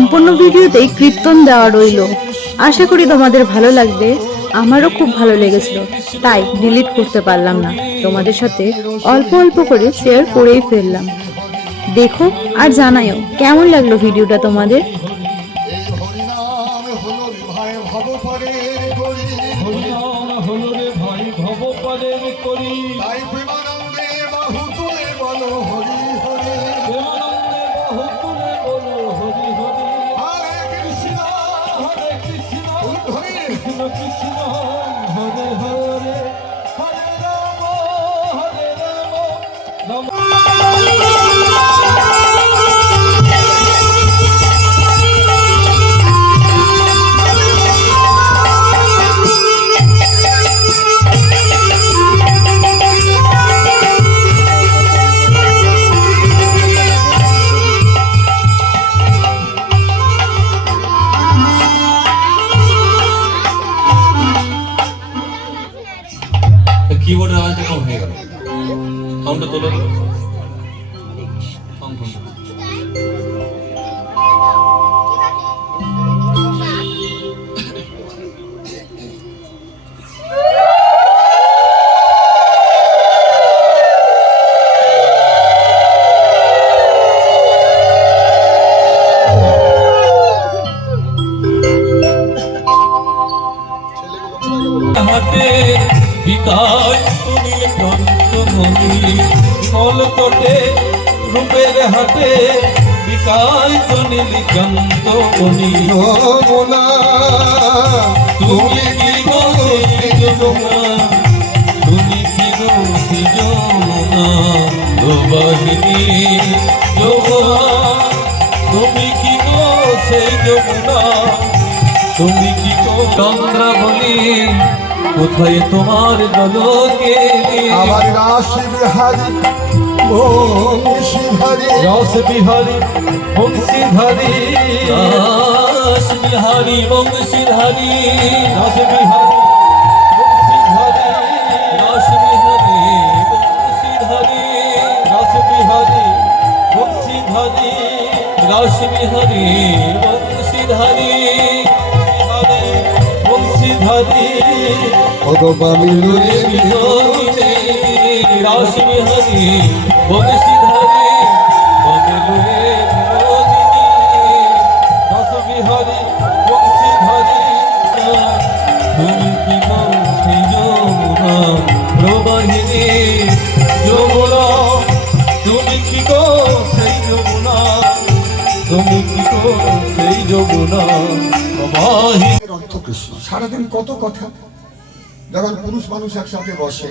সম্পূর্ণ ভিডিওতেই কীর্তন দেওয়া রইল। আশা করি তোমাদের ভালো লাগবে। আমারও খুব ভালো লেগেছিল, তাই ডিলিট করতে পারলাম না। তোমাদের সাথে অল্প অল্প করে শেয়ার করেই ফেললাম। দেখো আর জানাইও কেমন লাগলো ভিডিওটা তোমাদের। কিবোর্ডের আওয়াজটা কম হয়ে গেল, সাউন্ডটা তোলো। রূপের হাতে বিকায় তো নীলকান্ত মনি। যমুনা তুমি কি গো সেই যমুনা, তুমি কি গো সেই যমুনা বাহিনী। যমুনা তুমি কি গো সেই যমুনা, তুমি কি গো চন্দ্রাবলী। কোথায় তোমার জলকে আমার রাশি বিহারী বংশীধারী, রস বিহারী বংশীধারী, রস বিহারী বংশীধারী, রস বিহারী বংশীধারী, রস বিহারী বংশীধারী, রস বিহারী বংশীধারী, বংশীধারী ভগবানী রস বিহারী বংশীধারী রস বিহারী বংশীধারী। তুমি কি গো সেই যমুনা প্রবাহিনী। যমুনা তুমি কি গো সেই যমুনা, তুমি কি গো সেই যমুনা প্রবাহিনী। অর্থকৃষ্ণ সারাদিন কত কথা। যখন পুরুষ মানুষ একসাথে বসে,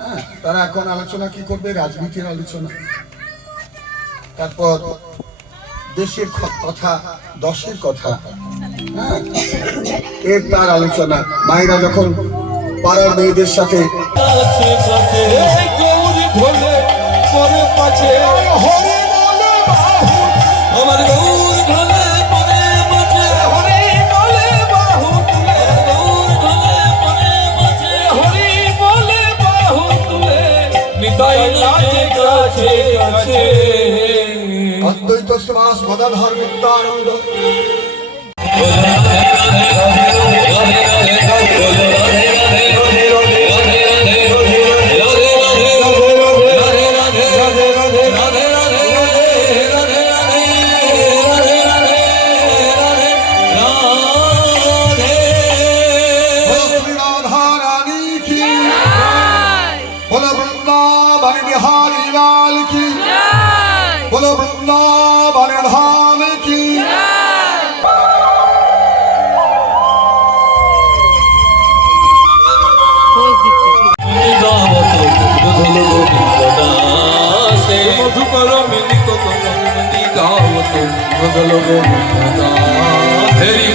হ্যাঁ, তারা এখন আলোচনা কি করবে? রাজনীতির আলোচনা, তারপর দেশের কথা, দশের কথা, হ্যাঁ, এর তার আলোচনা। মায়েরা যখন পাড়ার মেয়েদের সাথে অদ্বৈত শ্বাস গদাধর নিত্যানন্দ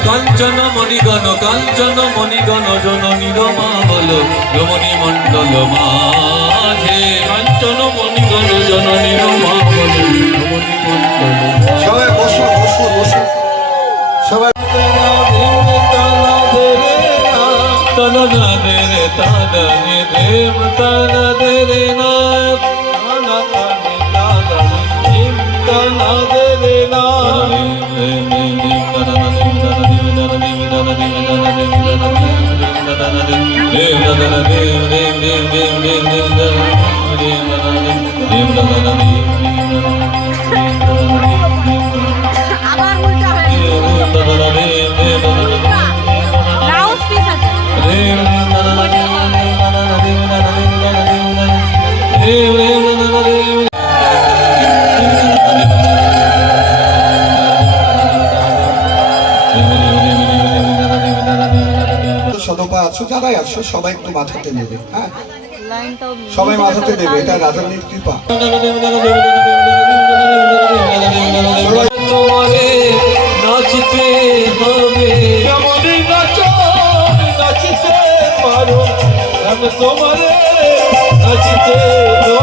কাঞ্চন মণিগণ, কাঞ্চন মণিগণ জননী রমা বল রমণী মণ্ডল মাঝে। কাঞ্চন মণিগণ জননী রমা বল রমণী মণ্ডল। সবাই বসো বসো বসো সবাই। তানা দে রে তানা রে দেব তানা দে রে না, তানা দে তানা দে তানা দে রে না। সদপা আছো, যারাই আছো সবাই একটু মাথাতে নেবে, হ্যাঁ সবাই মাথাতে নেবে, এটা রাধারানীর কৃপা। তোমারে নাচতে হবে, কেমন নাচো নাচতে পারো, আমি তোমারে নাচতে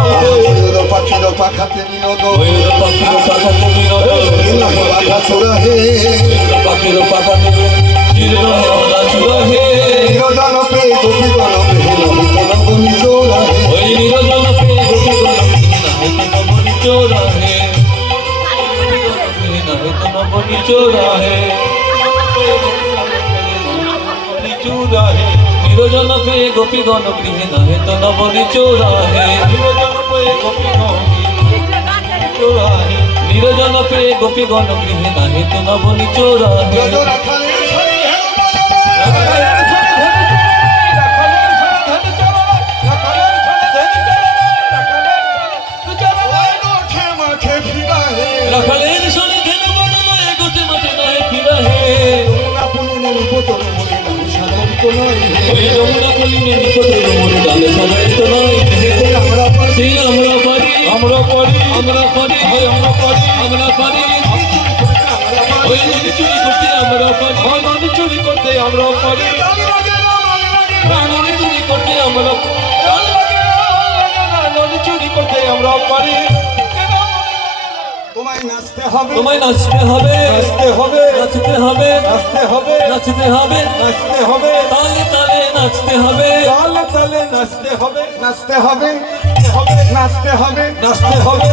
হবে। ময়ূর পাখির পাখাতে বিনোদ, ময়ূর পাখির পাখাতে বিনোদ, বাঘা চোরা হে, পাখির পাখাতে চিরহরা চুরাহে, নিরজন পে গোপী গণপে নবনী চোরা হে। ওই নিরজন পে গোপী নবনী চোরাহে, নবনী চোরাহে, চোরাহে, নিরজন পে গোপী গণ গৃহে নাহে তো নবনী চোরাহে, নিরজন পে গোপী গণ চোরাহে, নিরজন পে গোপী গণ গৃহে নাহে তো নবনী চোরাহে। রাখালের ছড়ি হে মাঠে ফিরা হে, রাখালের শনি ধেন বনলয়ে গোটে মাঠে নহে ফিরা হে, পুনের বোতল মরে নাম সাধারণ তো নয় হে। ওই যমুনা কলিনে নিকটের মোরে ডালে সবাই তো নয় হে। আমরা সেই আমরা পারি, আমরা পারি, আমরা পারি, আমরা পারি, আমরা পারি, ওই নদী চুরি করতে আমরা পারি, ওই নদী চুরি করতে আমরা পারি, ওই নদী চুরি করতে আমরা নদী চুরি করতে আমরা পারি। তোমায় নাচতে হবে, তোমায় নাচতে হবে, নাচতে হবে, নাচতে হবে, নাচতে হবে, নাচতে হবে, নাচতে হবে, তালে তালে নাচতে হবে, তালে তালে নাচতে হবে, নাচতে হবে, নাচতে হবে, নাচতে হবে, নাচতে হবে,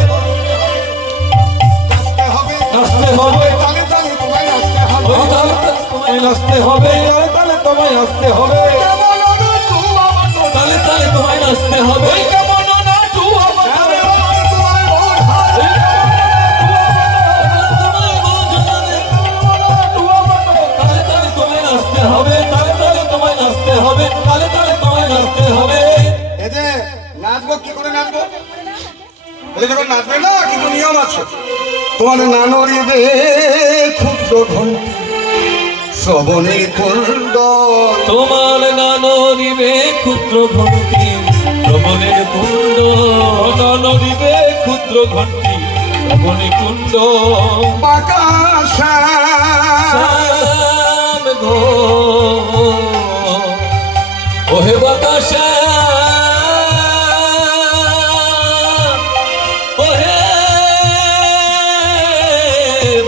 নাচতে হবে, তালে তালে তোমায় নাচতে হবে, ওই তালে তালে তোমায় নাচতে হবে, তালে তালে তোমায় নাচতে হবে, তালে তালে তোমায় নাচতে হবে, তালে তালে তোমায় নাচতে হবে, তালে তালে তোমায় নাচতে হবে, তালে তালে তোমায় নাচতে হবে। এই যে নাচবো, কি করে নাচবো? বলে যখন নাচবে না, কিন্তু নিয়ম আছে। তোমার নানরিবে ক্ষুদ্র ঘন্টি শ্রবণে কুণ্ড, তোমার নানরিবে ক্ষুদ্র ঘণ্টি শ্রবণের কুণ্ড, নানরিবে ক্ষুদ্র ঘণ্টি শ্রবণে কুণ্ড, আকাশা শ্যাম গো ওহে বাতাসা, ওহে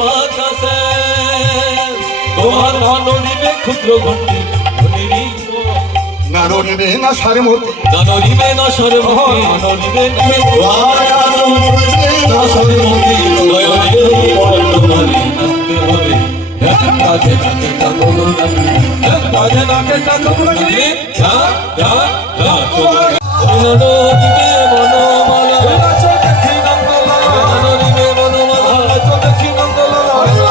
বাতাসা, তোমার নানরিবে ক্ষুদ্র ঘণ্টি নানরিবে না সারে মতি, নানরিবে না সর্বমতি, নানরিবে না সর্বমতি, নয়নে তোমারে নাচতে হবে, এক কাজে নাকে টাকলো লাগে, এক কাজে নাকে টাকলো লাগে, যা যা যা তোমার ওই নানরিবে বনমালা, নাচো দেখি নন্দলালা, নানরিবে বনমালা, নাচো দেখি নন্দলালা,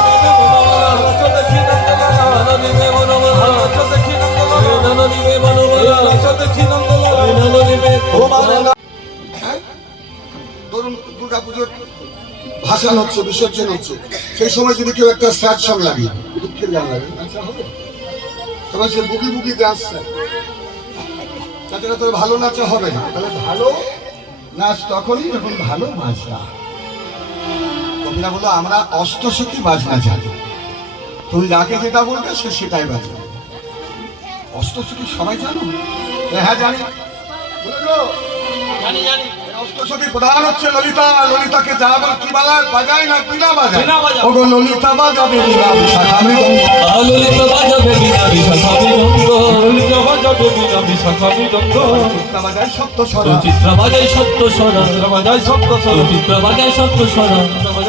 নাচো দেখি নন্দলালা, নানরিবে বনমালা, নাচো দেখি নন্দলালা, নানরিবে বনমালা, নাচো দেখি নন্দলালা, নানরিবে বনমালা। হ্যাঁ? ধরুন দুর্গা পুজোর ভাসান হচ্ছে, বিসর্জন হচ্ছে, সেই সময় যদি কেউ একটা স্যাড সং লাগিয়ে দুঃখের গান লাগে, নাচা হবে? তবে সে বুকি বুকি ডান্স চায়, তাছাড়া তো ভালো নাচা হবে না। তাহলে ভালো নাচ তখনই যখন ভালো বাজনা। কবিরা বলো আমরা অষ্টশতী বাজনা জানি, তুমি যাকে যেটা বলবে সে সেটাই বাজবে। অষ্টশতী সবাই জানো? হ্যাঁ জানি, বলে গো জানি জানি অষ্টশতী প্রধান হচ্ছে ললিতা। ললিতাকে যা বল কি বাজায় না বিনা বাজায়, বিনা বাজায়। ওগো ললিতা বাজাবে বিনা বিশাখা মৃদঙ্গ, ললিত বাজাবে বিনা বিশাখা মৃদঙ্গ, ললিত বাজাবে বিনা বিশাখা মৃদঙ্গ, চিত্রা বাজায় সপ্ত স্বরা, চিত্রা বাজায় সপ্ত স্বরা, বাজায় সপ্ত স্বরা, চিত্রা বাজায় সপ্ত স্বরা,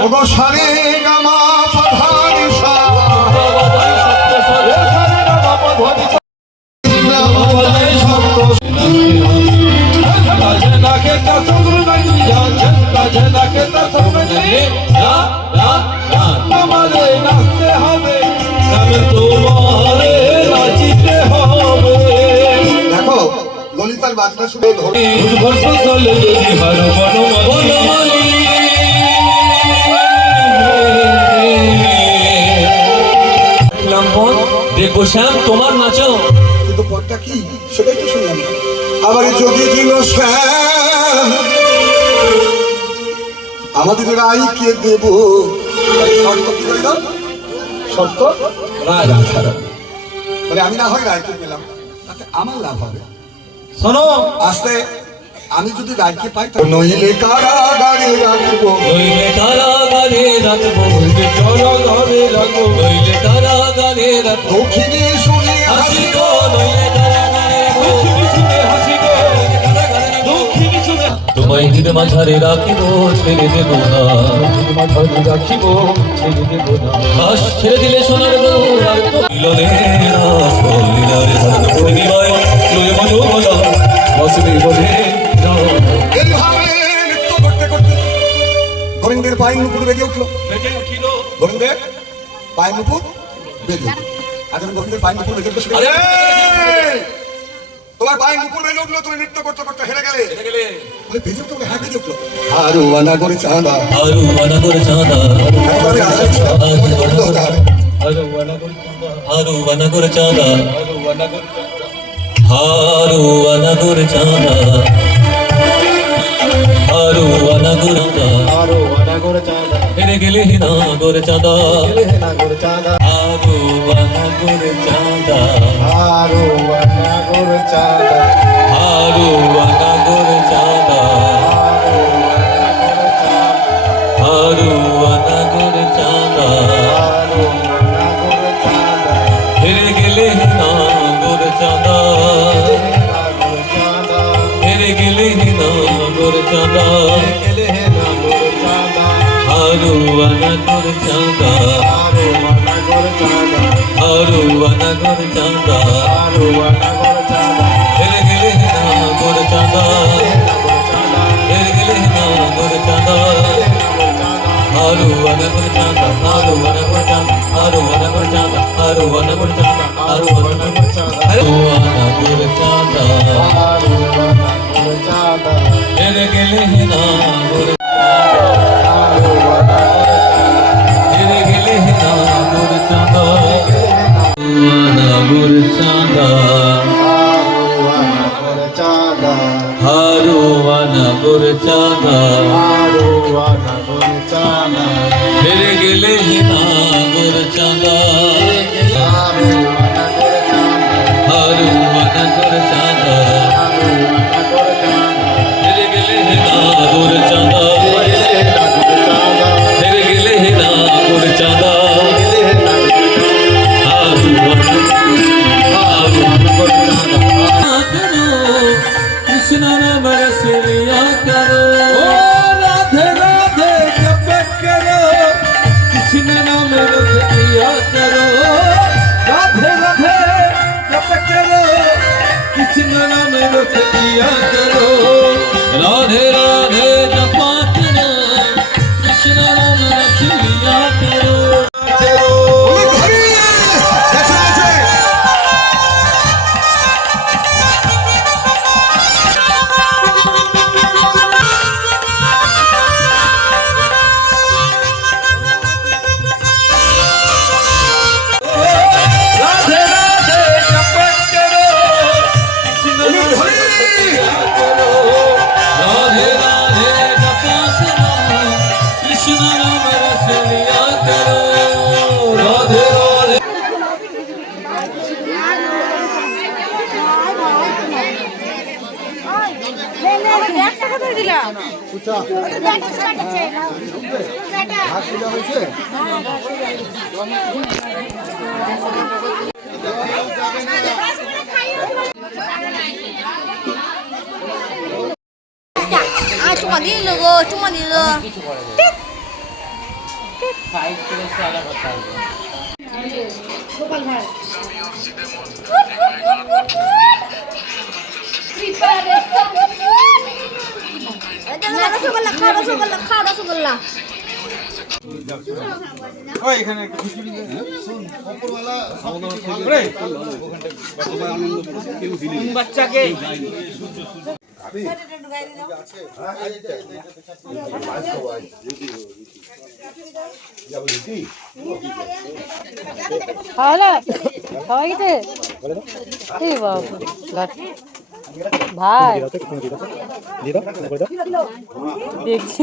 ওগো সারে গামা পাধানি সা, বাজায় সপ্ত স্বরা, সারে গামা পাধানি সা, বাজায় সপ্ত কাজে নাকে তা চন্দ্র নাকি যাচ্ছেন, কাজে নাকে তা চন্দ্র নাকি যা যা যা, তোমারে নাচতে হবে, তবে তোমারে নাচিতে হবে। দেখো ললিতার বাজনা শুনে ধরে উদ্ভট চলে যদি হার বনমালী, দেখো শ্যাম তোমার নাচো, কিন্তু আবার যদি দিল শ্যাম আমাদের রায়কে দেব শর্ত কি রইল শর্ত রায় মানে আমি না হয় রায়কে পেলাম তাতে আমার লাভ হবে শোনো আস্তে আমি যদি রায়কে পাই নইলে কারাগারে রাখবো নইলে কারাগারে রাখবো নইলে কারাগারে রাখবো নইলে কারাগারে রাখবো দক্ষিণে শুনে হাসি গো নইলে কারাগারে দক্ষিণে শুনে হাসি গো দক্ষিণে শুনে তোমায় হৃদ মাঝারে রাখিব ছেড়ে দেব না মাঝারে রাখিব ছেড়ে দেব না আশ ছেড়ে দিলে সোনার গরু আর তো মিলনের রাস বলিলারে সাধন করে দিবায় লয়ে মজো মজা বাসবে বলে এইভাবে নৃত্য করতে করতে গোবিন্দের পায়ের নুপুর বেজে উঠলো বেজে উঠিল গোবিন্দের পায়ের নুপুর বেজে উঠলো আজ আমি গোবিন্দের পায়ের নুপুর বেজে উঠলো আরে তোমার পায়ের নুপুর বেজে উঠলো তুমি নৃত্য করতে করতে হেরে গেলে হেরে গেলে বলে বেজে উঠলো হ্যাঁ বেজে উঠলো আরো আনা করে চাঁদা আরু বানা করে চাঁদা একেবারে আসছে গোবিন্দ হতে হবে আরু বানা করে চাঁদা আরু বানা করে চাঁদা আরু বানা করে হারু বানা করে চাঁদা আরু বানা করে চাঁদা আরো আনা করে চাঁদা হেরে গেলে হিনা করে চাঁদা হেনা করে চাঁদা আরু বানা করে চাঁদা আরো আনা করে চাঁদা আরু বানা করে চাঁদা আরু বানা করে চাঁদা আরো আনা করে চাঁদা হেরে গেলে হিনা করে চাঁদা হেনা করে চাঁদা হেরে গেলে হিনা করে চাঁদা গেলে হেনা করে চাঁদা আরু বানা করে চাঁদা আরো আনা করে চাঁদা আরু বানা করে চাঁদা আরো আনা করে চাঁদা হেরে গেলে হিনা করে চাঁদা হেনা করে চাঁদা হেরে গেলে হিনা করে চাঁদা আরু বানা করে চাঁদা আরু বানা করে চাঁদা আরু বানা করে চাঁদা আরু বানা করে চাঁদা আরু বানা করে চাঁদা আরু বানা করে চাঁদা আরো আনা করে চাঁদা হেরে গেলে হিনা করে আরো আনা করে হেরে গেলে হিনা করে চাঁদা বানা করে চাঁদা আরো আনা করে চাঁদা হারু বানা করে চাঁদা আরো আনা করে চাঁদা হেরে গেলে হিনা করে চাঁদা আরো আনা করে চাঁদা হারু বানা করে চাঁদা আরো আনা করে চাঁদা হেরে গেলে হিনা করে চাঁদা হেরে গেলে হিনা করে চাঁদা হারু বানা কৃষ্ণ নাম রস লিয়া করো রাধে রাধে জপ করো কৃষ্ণ নাম রস লিয়া করো রাধে রাধে জপ করো কৃষ্ণ নাম রস লিয়া করো রাধে রাধে জপ করো কৃষ্ণ নাম রস লিয়া করো রাধে রাধে জপ করো কৃষ্ণ নাম রস লিয়া করো রাধে রাধে জপ করো কৃষ্ণ নাম রস লিয়া করো রাধে রাধে চুমা দিল গো চুমা দিল রসগোল্লা খাও রসগোল্লা খাও রসগোল্লা খাওয়া খাওয়া গেছে এই বাবা ভাই দেখছি